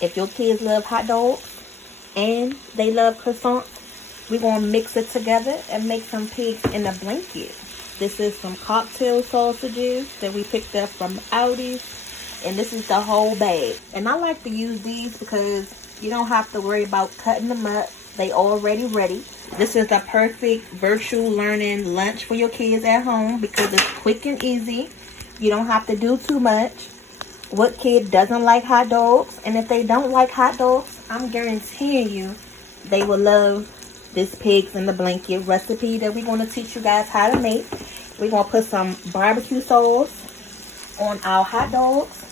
If your kids love hot dogs and they love croissants, we're going to mix it together and make some pigs in a blanket. This is some cocktail sausages that we picked up from Aldi's. And this is the whole bag. And I like to use these because you don't have to worry about cutting them up. They already ready. This is the perfect virtual learning lunch for your kids at home because it's quick and easy. You don't have to do too much. What kid doesn't like hot dogs? And if they don't like hot dogs, I'm guaranteeing you they will love this pigs in the blanket recipe that we're going to teach you guys how to make. We're going to put some barbecue sauce on our hot dogs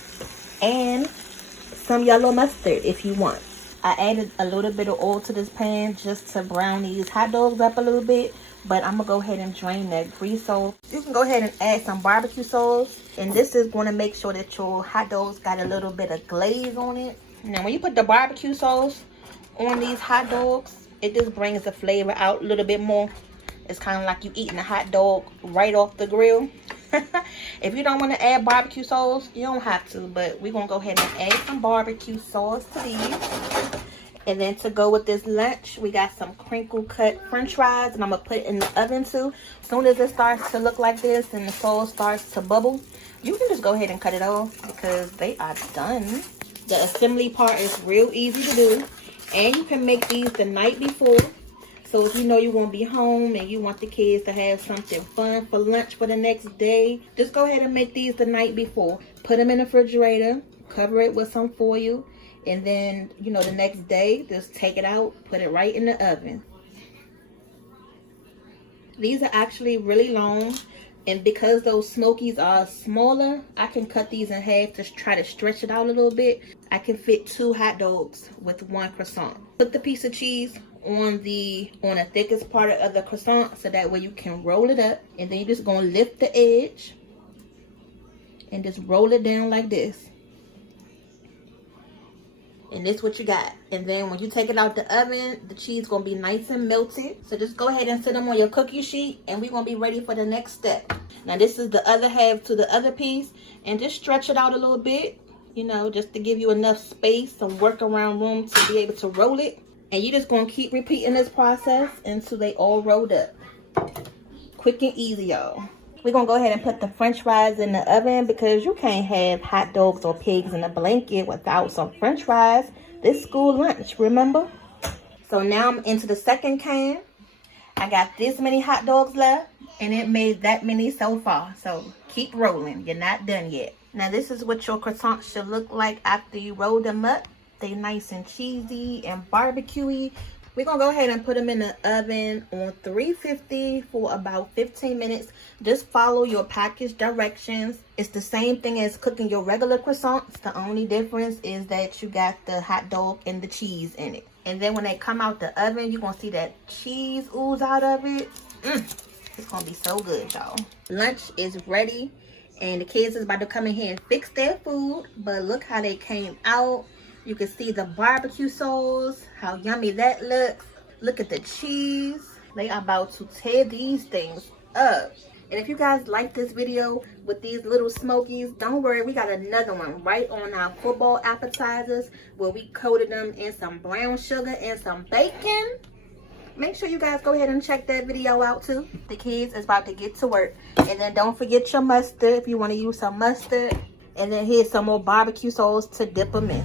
and some yellow mustard if you want. I added a little bit of oil to this pan just to brown these hot dogs up a little bit, but I'm gonna go ahead and drain that grease off. You can go ahead and add some barbecue sauce, and this is going to make sure that your hot dogs got a little bit of glaze on it. Now when you put the barbecue sauce on these hot dogs, it just brings the flavor out a little bit more. It's kind of like you eating a hot dog right off the grill. If you don't want to add barbecue sauce, you don't have to, but we're going to go ahead and add some barbecue sauce to these. And then to go with this lunch, we got some crinkle cut french fries, and I'm going to put it in the oven too. As soon as it starts to look like this and the sauce starts to bubble, you can just go ahead and cut it off because they are done. The assembly part is real easy to do, and you can make these the night before. So if you know you won't be home and you want the kids to have something fun for lunch for the next day, just go ahead and make these the night before. Put them in the refrigerator, cover it with some foil, and then, you know, the next day, just take it out, put it right in the oven. These are actually really long, and because those smokies are smaller, I can cut these in half to try to stretch it out a little bit. I can fit 2 hot dogs with 1 croissant. Put the piece of cheese on the thickest part of the croissant so that way you can roll it up, and then you're just gonna lift the edge and just roll it down like this, and this is what you got. And then when you take it out the oven, the cheese gonna be nice and melted. So just go ahead and set them on your cookie sheet, and we're gonna be ready for the next step. Now this is the other half to the other piece, and just stretch it out a little bit, you know, just to give you enough space, some workaround room to be able to roll it. And you're just going to keep repeating this process until they all rolled up. Quick and easy, y'all. We're going to go ahead and put the french fries in the oven because you can't have hot dogs or pigs in a blanket without some french fries. This school lunch, remember? So now I'm into the second can. I got this many hot dogs left, and it made that many so far. So keep rolling. You're not done yet. Now this is what your croissants should look like after you roll them up. They nice and cheesy and barbecuey. We're gonna go ahead and put them in the oven on 350 for about 15 minutes. Just follow your package directions. It's the same thing as cooking your regular croissants. The only difference is that you got the hot dog and the cheese in it. And then when they come out the oven, you're gonna see that cheese ooze out of it. It's gonna be so good, y'all. Lunch is ready, and the kids is about to come in here and fix their food. But look how they came out. You can see the barbecue sauce, how yummy that looks. Look at the cheese. They are about to tear these things up. And if you guys like this video with these little smokies, don't worry, we got another one right on our football appetizers where we coated them in some brown sugar and some bacon. Make sure you guys go ahead and check that video out too. The kids is about to get to work. And then don't forget your mustard if you want to use some mustard. And then here's some more barbecue sauce to dip them in.